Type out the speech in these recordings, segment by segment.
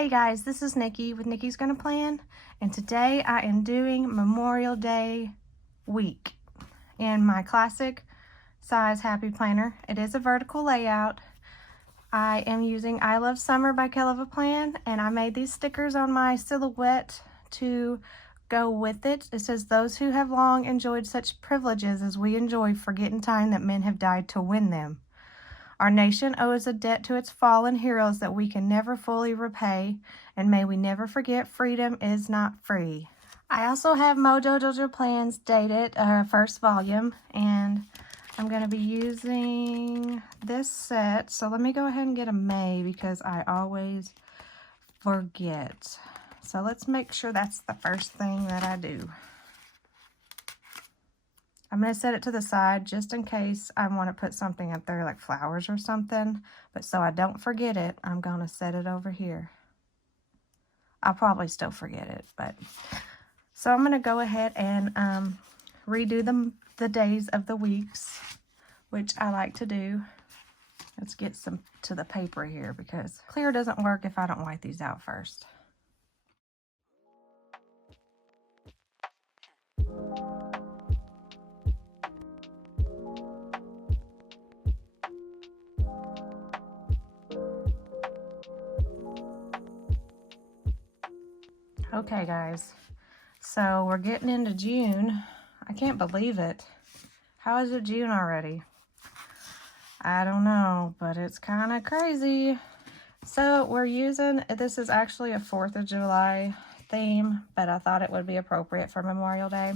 Hey guys, this is Nikki with Nikki's Gonna Plan, and today I am doing Memorial Day week in my classic size Happy Planner. It is a vertical layout. I am using I Love Summer by Kell of a Plan, and I made these stickers on my silhouette to go with it. It says, "Those who have long enjoyed such privileges as we enjoy forget in time that men have died to win them. Our nation owes a debt to its fallen heroes that we can never fully repay, and may we never forget freedom is not free." I also have Mojo Jojo Plans dated, first volume, and I'm going to be using this set. So let me go ahead and get a May because I always forget. So let's make sure that's the first thing that I do. I'm going to set it to the side just in case I want to put something up there like flowers or something. But so I don't forget it, I'm going to set it over here. I'll probably still forget it, but... So I'm going to go ahead and redo the days of the weeks, which I like to do. Let's get some to the paper here because clear doesn't work if I don't white these out first. Okay guys, so we're getting into June. I can't believe it. How is it June already? I don't know, but it's kind of crazy. So we're using, this is actually a 4th of July theme, but I thought it would be appropriate for Memorial Day.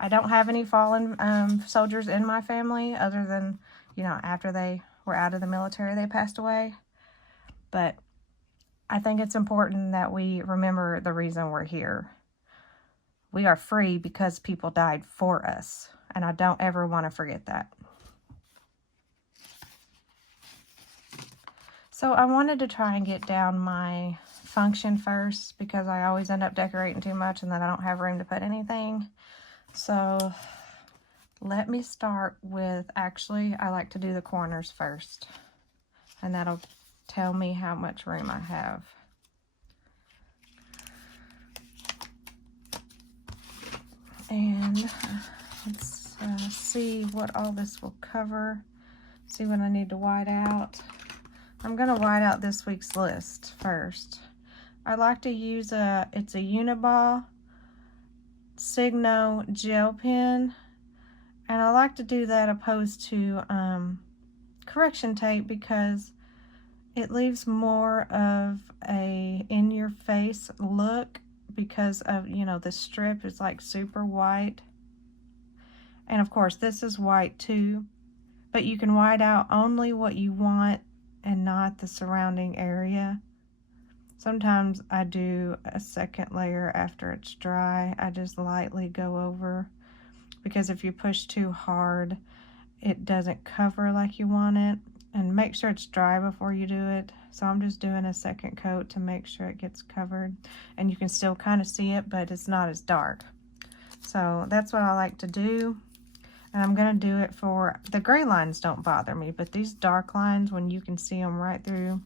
I don't have any fallen soldiers in my family other than, you know, after they were out of the military, they passed away. But I think it's important that we remember the reason we're here. We are free because people died for us, and I don't ever want to forget that. So I wanted to try and get down my function first because I always end up decorating too much and then I don't have room to put anything. So let me start with, actually, I like to do the corners first, and that'll tell me how much room I have. And let's see what all this will cover. See what I need to white out. I'm going to white out this week's list first. I like to use it's a Uniball Signo gel pen. And I like to do that opposed to correction tape because it leaves more of a in-your-face look because of, you know, the strip is like super white. And of course this is white too, but you can white out only what you want and not the surrounding area. Sometimes I do a second layer after it's dry. I just lightly go over because if you push too hard, it doesn't cover like you want it. And make sure it's dry before you do it. So I'm just doing a second coat to make sure it gets covered. And you can still kind of see it, but it's not as dark. So that's what I like to do. And I'm going to do it for, the gray lines don't bother me, but these dark lines, when you can see them right through,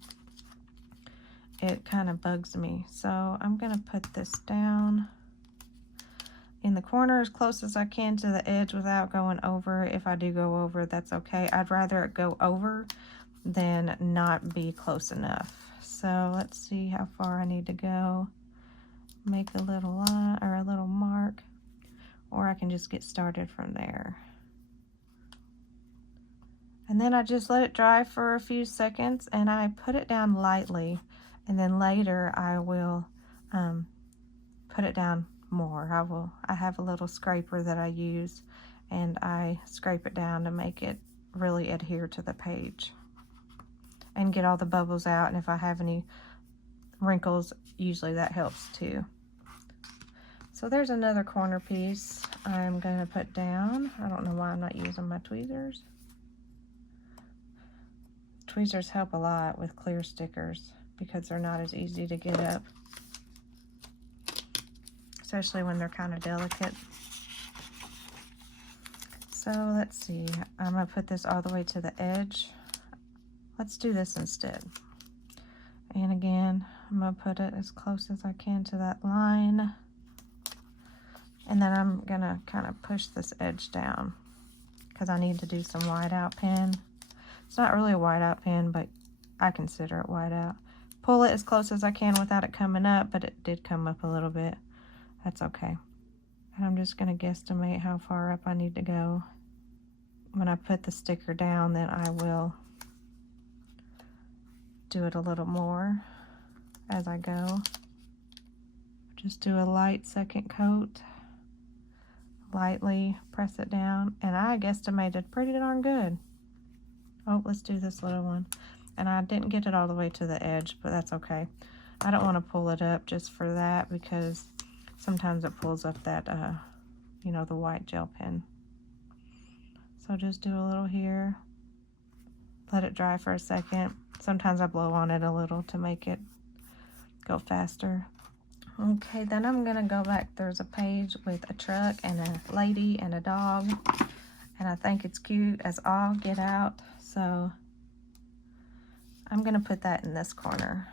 it kind of bugs me. So I'm going to put this down in the corner as close as I can to the edge without going over. If I do go over, that's okay. I'd rather it go over than not be close enough. So let's see how far I need to go. Make a little line or a little mark, or I can just get started from there. And then I just let it dry for a few seconds and I put it down lightly, and then later I will put it down more. I have a little scraper that I use, and I scrape it down to make it really adhere to the page and get all the bubbles out. And if I have any wrinkles, usually that helps too. So there's another corner piece I'm going to put down. I don't know why I'm not using my tweezers. Tweezers help a lot with clear stickers because they're not as easy to get up, especially when they're kind of delicate. So let's see, I'm going to put this all the way to the edge. Let's do this instead. And again, I'm gonna put it as close as I can to that line. And then I'm gonna kind of push this edge down because I need to do some whiteout pen. It's not really a whiteout pen, but I consider it whiteout. Pull it as close as I can without it coming up, but it did come up a little bit. That's okay. And I'm just gonna guesstimate how far up I need to go. When I put the sticker down, then I will do it a little more as I go. Just do a light second coat. Lightly press it down, and I guesstimated pretty darn good. Oh, let's do this little one. And I didn't get it all the way to the edge, but that's okay. I don't want to pull it up just for that because sometimes it pulls up that, you know, the white gel pen. So just do a little here. Let it dry for a second. Sometimes I blow on it a little to make it go faster. Okay, then I'm gonna go back. There's a page with a truck and a lady and a dog, and I think it's cute as all get out, so I'm gonna put that in this corner.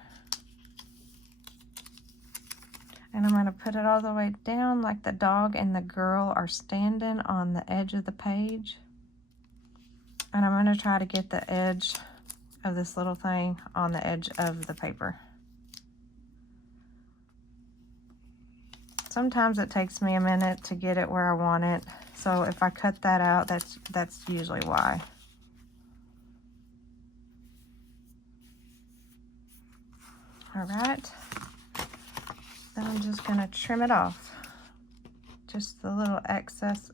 And I'm gonna put it all the way down like the dog and the girl are standing on the edge of the page. And I'm gonna try to get the edge of this little thing on the edge of the paper. Sometimes it takes me a minute to get it where I want it. So if I cut that out, that's usually why. All right. Then I'm just gonna trim it off. Just the little excess.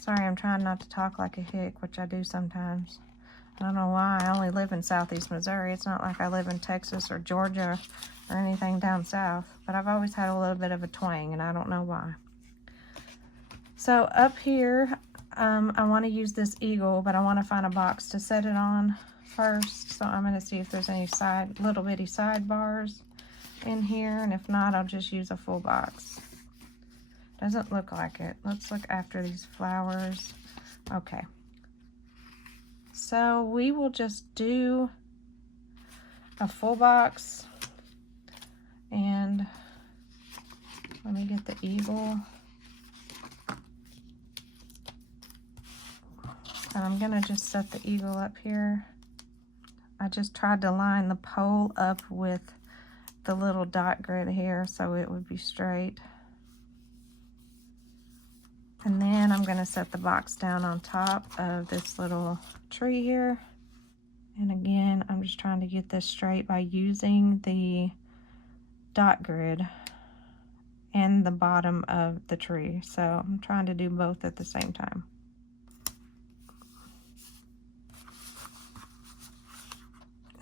Sorry, I'm trying not to talk like a hick, which I do sometimes. I don't know why. I only live in Southeast Missouri. It's not like I live in Texas or Georgia or anything down south, but I've always had a little bit of a twang, and I don't know why. So up here, I want to use this eagle, but I want to find a box to set it on first. So I'm going to see if there's any little bitty sidebars in here, and if not, I'll just use a full box. Doesn't look like it. Let's look after these flowers. Okay. So we will just do a full box, and let me get the eagle. And I'm gonna just set the eagle up here. I just tried to line the pole up with the little dot grid here so it would be straight. And then I'm gonna set the box down on top of this little tree here. And again, I'm just trying to get this straight by using the dot grid and the bottom of the tree. So I'm trying to do both at the same time.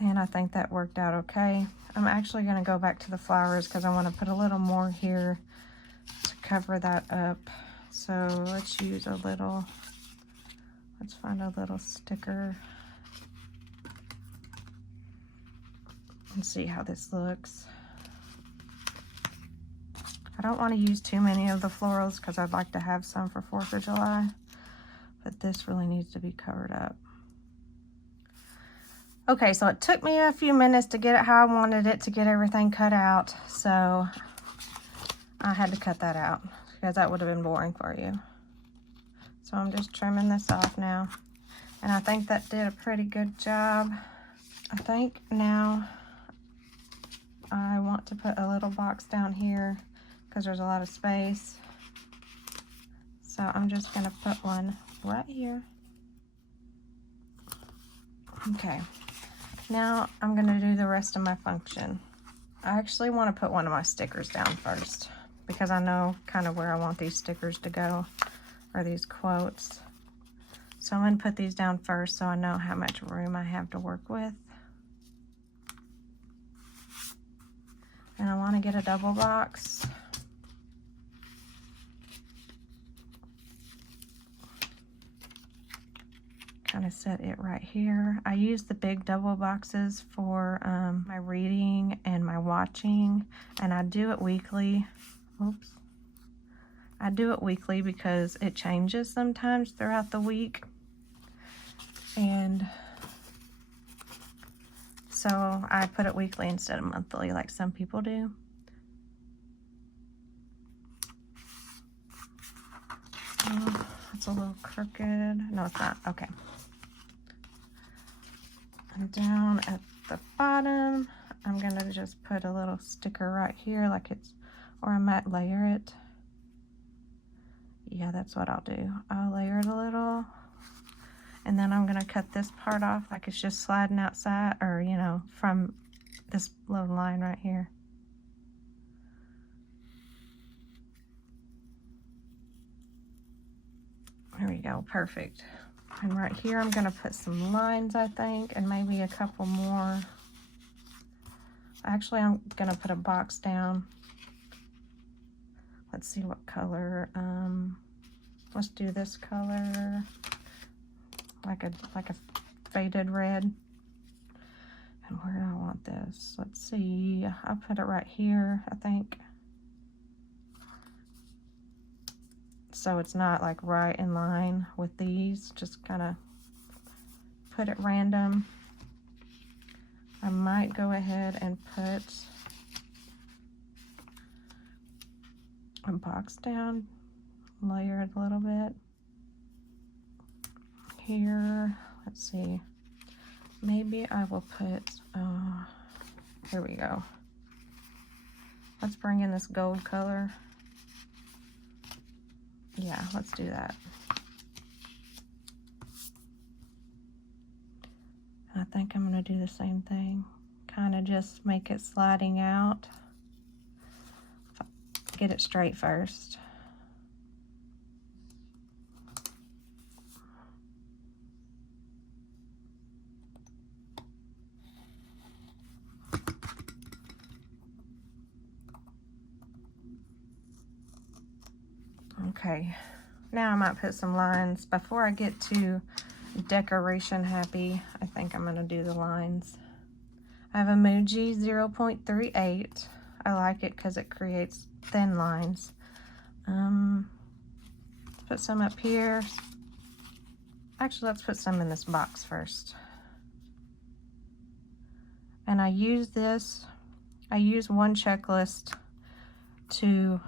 And I think that worked out okay. I'm actually gonna go back to the flowers because I wanna put a little more here to cover that up. So let's use a little, let's find a little sticker and see how this looks. I don't want to use too many of the florals because I'd like to have some for 4th of July, but this really needs to be covered up. Okay, so it took me a few minutes to get it how I wanted it, to get everything cut out, so I had to cut that out because that would have been boring for you. So I'm just trimming this off now, and I think that did a pretty good job. I think now I want to put a little box down here because there's a lot of space. So I'm just gonna put one right here. Okay, now I'm gonna do the rest of my function. I actually want to put one of my stickers down first because I know kind of where I want these stickers to go, or these quotes. So I'm gonna put these down first so I know how much room I have to work with. And I want to get a double box. Kind of set it right here. I use the big double boxes for my reading and my watching, and I do it weekly. Oops. I do it weekly because it changes sometimes throughout the week. And so I put it weekly instead of monthly like some people do. Oh, it's a little crooked. No, it's not. Okay. And down at the bottom, I'm gonna just put a little sticker right here, like it's, or I might layer it. Yeah, that's what I'll do. I'll layer it a little, and then I'm gonna cut this part off like it's just sliding outside, or you know, from this little line right here. There we go, perfect. And right here, I'm gonna put some lines, I think, and maybe a couple more. Actually, I'm gonna put a box down. Let's see what color. Let's do this color, like a faded red. And where do I want this? Let's see. I'll put it right here, I think. So it's not like right in line with these. Just kind of put it random. I might go ahead and put a box down, layer it a little bit. Here, let's see. Maybe I will put, here we go. Let's bring in this gold color. Yeah, let's do that. I think I'm gonna do the same thing. Kind of just make it sliding out. Get it straight first. Okay, now I might put some lines. Before I get to decoration happy, I think I'm gonna do the lines. I have a Muji 0.38. I like it because it creates thin lines. Put some up here. Actually, let's put some in this box first. And I use this, I use one checklist to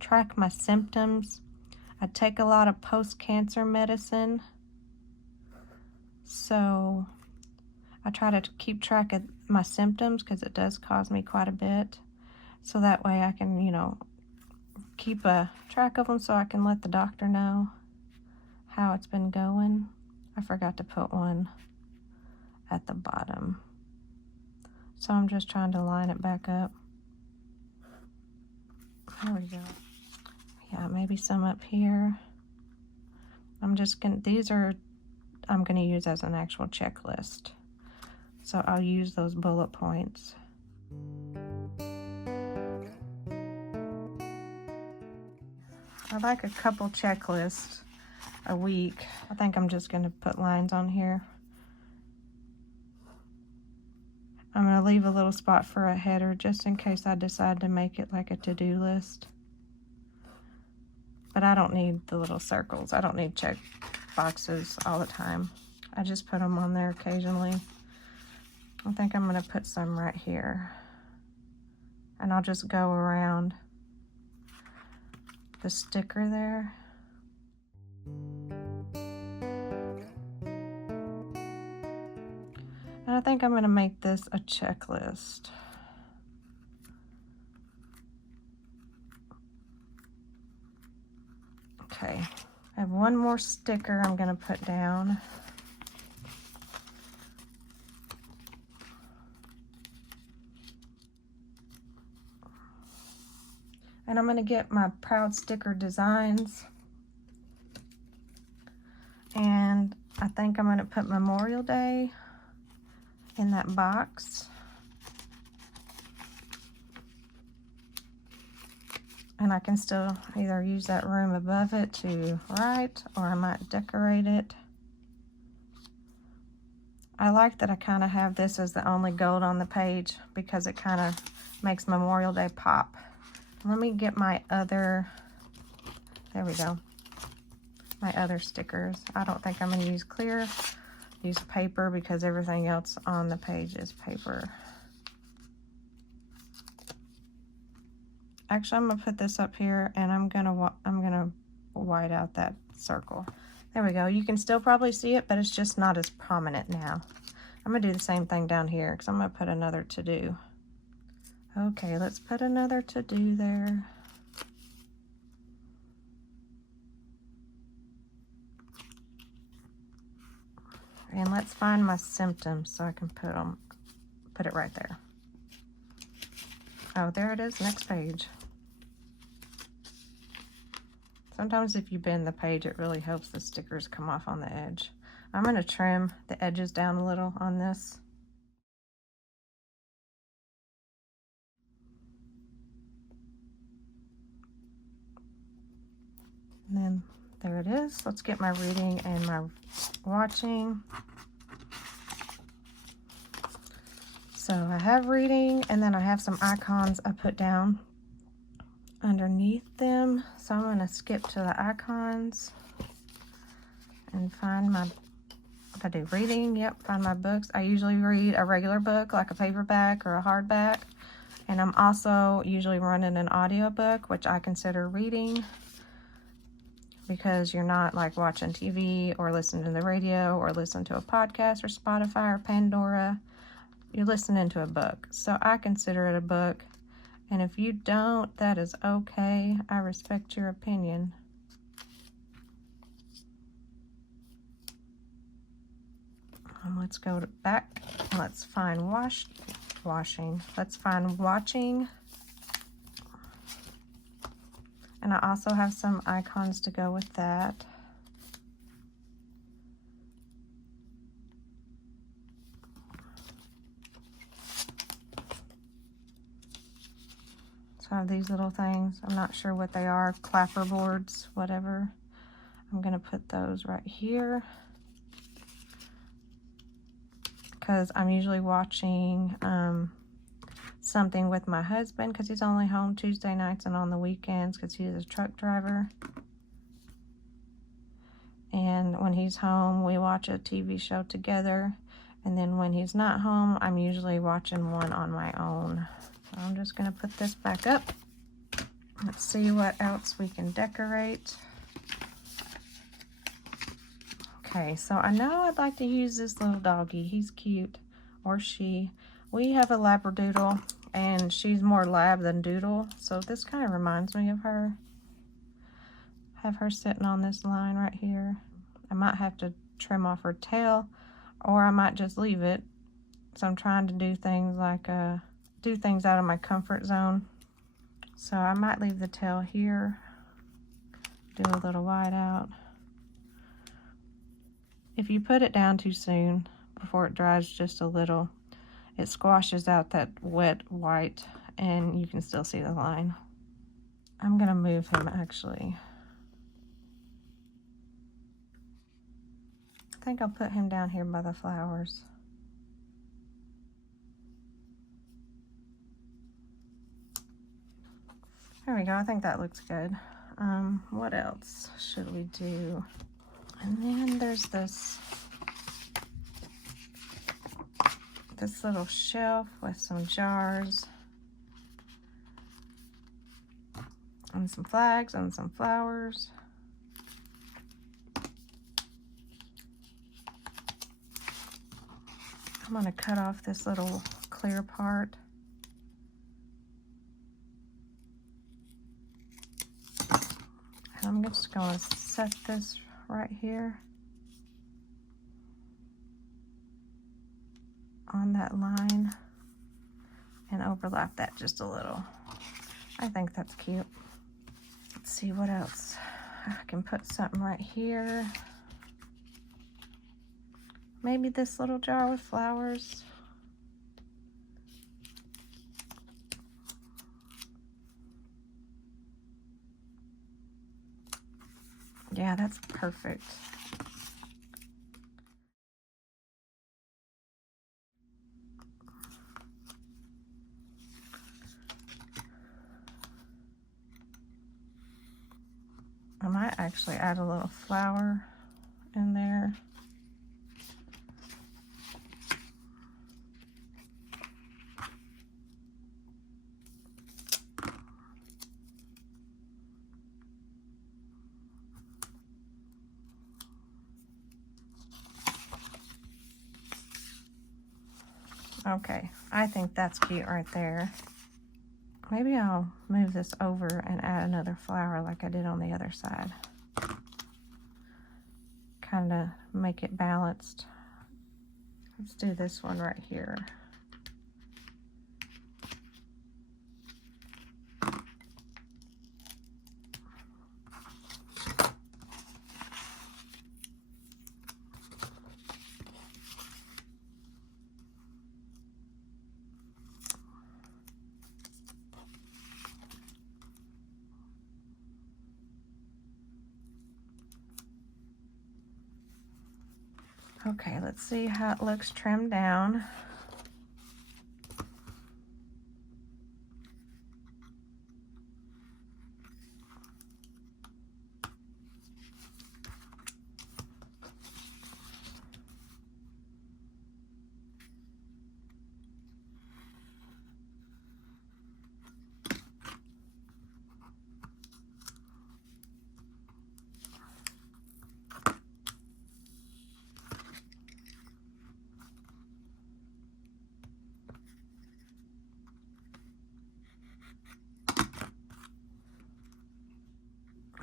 track my symptoms. I take a lot of post-cancer medicine, so I try to keep track of my symptoms because it does cause me quite a bit. So that way I can, you know, keep a track of them so I can let the doctor know how it's been going. I forgot to put one at the bottom. So I'm just trying to line it back up. There we go. Yeah, maybe some up here. I'm just gonna, I'm gonna use as an actual checklist. So I'll use those bullet points. I like a couple checklists a week. I think I'm just gonna put lines on here. I'm gonna leave a little spot for a header just in case I decide to make it like a to-do list. But I don't need the little circles. I don't need check boxes all the time. I just put them on there occasionally. I think I'm gonna put some right here. And I'll just go around the sticker there. And I think I'm gonna make this a checklist. Okay, I have one more sticker I'm gonna put down. And I'm gonna get my Proud Sticker Designs. And I think I'm gonna put Memorial Day in that box. And I can still either use that room above it to write, or I might decorate it. I like that I kind of have this as the only gold on the page because it kind of makes Memorial Day pop. Let me get my other, there we go, my other stickers. I don't think I'm going to use clear use paper because everything else on the page is paper. Actually, I'm gonna put this up here, and I'm gonna white out that circle. There we go. You can still probably see it, but it's just not as prominent now. I'm gonna do the same thing down here because I'm gonna put another to do. Okay, let's put another to do there. And let's find my symptoms so I can put it right there. Oh, there it is, next page. Sometimes if you bend the page, it really helps the stickers come off on the edge. I'm gonna trim the edges down a little on this. And then there it is. Let's get my reading and my watching. So I have reading, and then I have some icons I put down underneath them. So I'm gonna skip to the icons and find my, if I do reading, yep, find my books. I usually read a regular book, like a paperback or a hardback. And I'm also usually running an audiobook, which I consider reading, because you're not like watching TV or listening to the radio or listening to a podcast or Spotify or Pandora. You're listening to a book. So I consider it a book. And if you don't, that is okay. I respect your opinion. Let's go back. Let's find washing. Let's find watching. And I also have some icons to go with that. So I have these little things. I'm not sure what they are. Clapper boards, whatever. I'm going to put those right here, because I'm usually watching something with my husband, because he's only home Tuesday nights and on the weekends because he's a truck driver. And when he's home, we watch a TV show together. And then when he's not home, I'm usually watching one on my own. So I'm just going to put this back up. Let's see what else we can decorate. Okay, so I know I'd like to use this little doggy. He's cute, or she. We have a Labradoodle, and she's more lab than doodle, so this kind of reminds me of her. Have her sitting on this line right here. I might have to trim off her tail, or I might just leave it. So I'm trying to do things like do things out of my comfort zone. So I might leave the tail here, do a little white out. If you put it down too soon, before it dries just a little, it squashes out that wet white, and you can still see the line. I'm gonna move him actually. I think I'll put him down here by the flowers. There we go, I think that looks good. What else should we do? And then there's this little shelf with some jars and some flags and some flowers. I'm going to cut off this little clear part. And I'm just going to set this right here on that line and overlap that just a little. I think that's cute. Let's see what else. I can put something right here. Maybe this little jar with flowers. Yeah, that's perfect. I might actually add a little flower in there. Okay, I think that's cute right there. Maybe I'll move this over and add another flower like I did on the other side. Kind of make it balanced. Let's do this one right here. Okay, let's see how it looks trimmed down.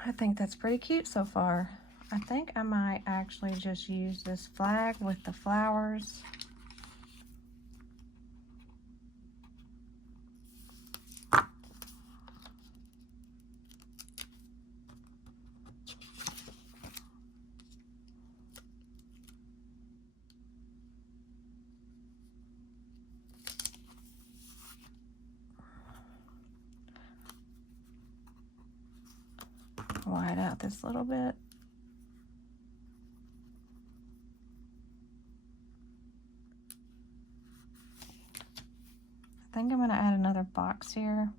I think that's pretty cute so far. I think I might actually just use this flag with the flowers. Wide out this little bit. I think I'm going to add another box here.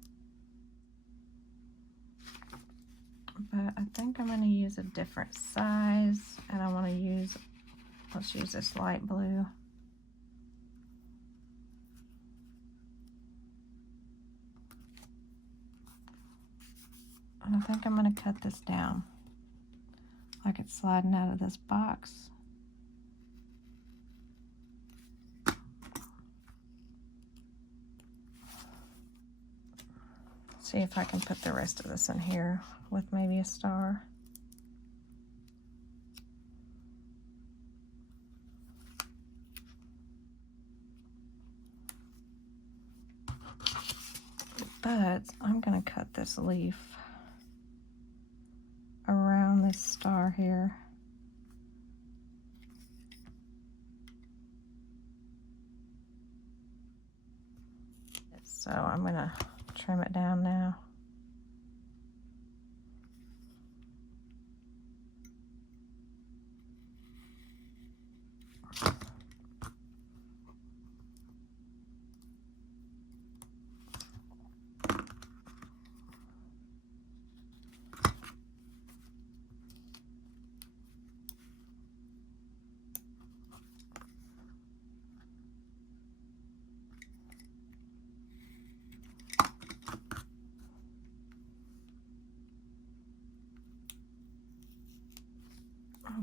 But I think I'm going to use a different size, and I want to use, let's use this light blue. And I think I'm going to cut this down like it's sliding out of this box. See if I can put the rest of this in here with maybe a star. But I'm going to cut this leaf around this star here. So I'm going to trim it down now.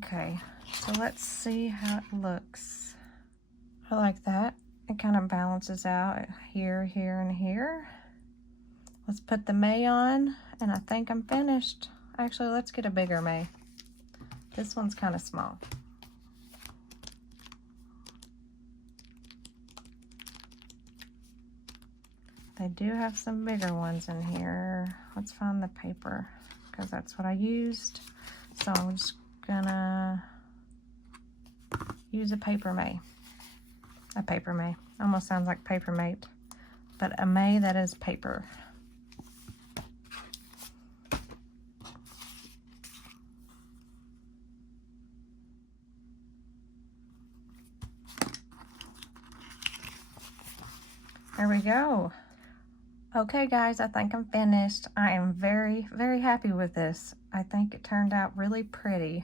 Okay, so let's see how it looks. I like that. It kind of balances out here, here, and here. Let's put the May on, and I think I'm finished. Actually, let's get a bigger May. This one's kind of small. They do have some bigger ones in here. Let's find the paper, because that's what I used. So I'm just gonna use a paper May. A paper May. Almost sounds like paper mate, but a May that is paper. There we go. Okay guys, I think I'm finished. I am very, very happy with this. I think it turned out really pretty.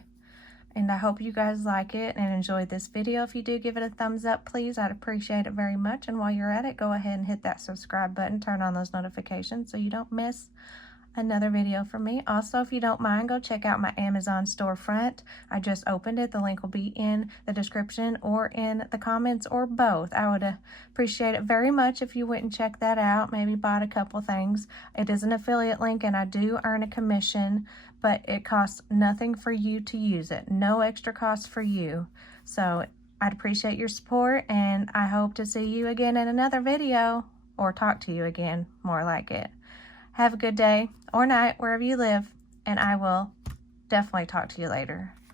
And I hope you guys like it and enjoyed this video. If you do, give it a thumbs up, please. I'd appreciate it very much. And while you're at it, go ahead and hit that subscribe button, turn on those notifications so you don't miss another video from me. Also, if you don't mind, go check out my Amazon storefront. I just opened it. The link will be in the description or in the comments, or both. I would appreciate it very much if you went and checked that out. Maybe bought a couple things. It is an affiliate link and I do earn a commission, but it costs nothing for you to use it. No extra cost for you. So I'd appreciate your support, and I hope to see you again in another video, or talk to you again, more like it. Have a good day or night wherever you live, and I will definitely talk to you later.